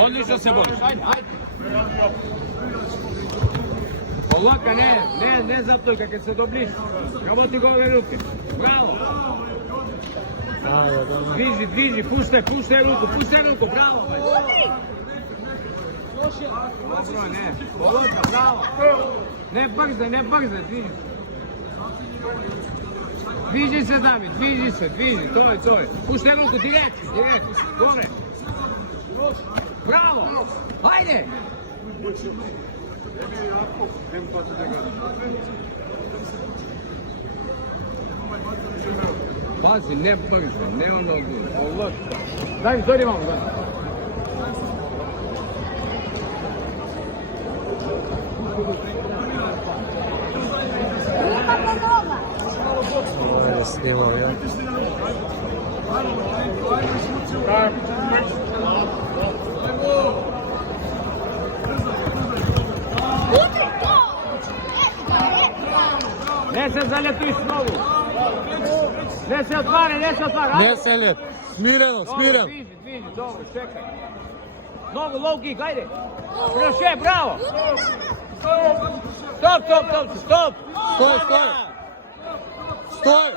Odlično se boriš, ajde, ajde. Ovaka, ne zaptojka kad se dobliži. Kako ti gove ruke. Bravo. Dviži, puštaj ruku, bravo. Dobro, ne, Ovaka, bravo. Ne brze, dviži. Dviži se, David, dviži, to je. Puštaj ruku, direkt, gore. Bravo, ajde. Pazi, ne brzo, ne ono ovako. Daj, zori malo, daj. Ovo je snimao, ja. Ne se zaljetuj s nogu. Ne se otvara. Ne se ljep. Smireno. Dviži, dobro, čekaj. Nogu, low kick, ajde. Proše, bravo. Stop. Stoj.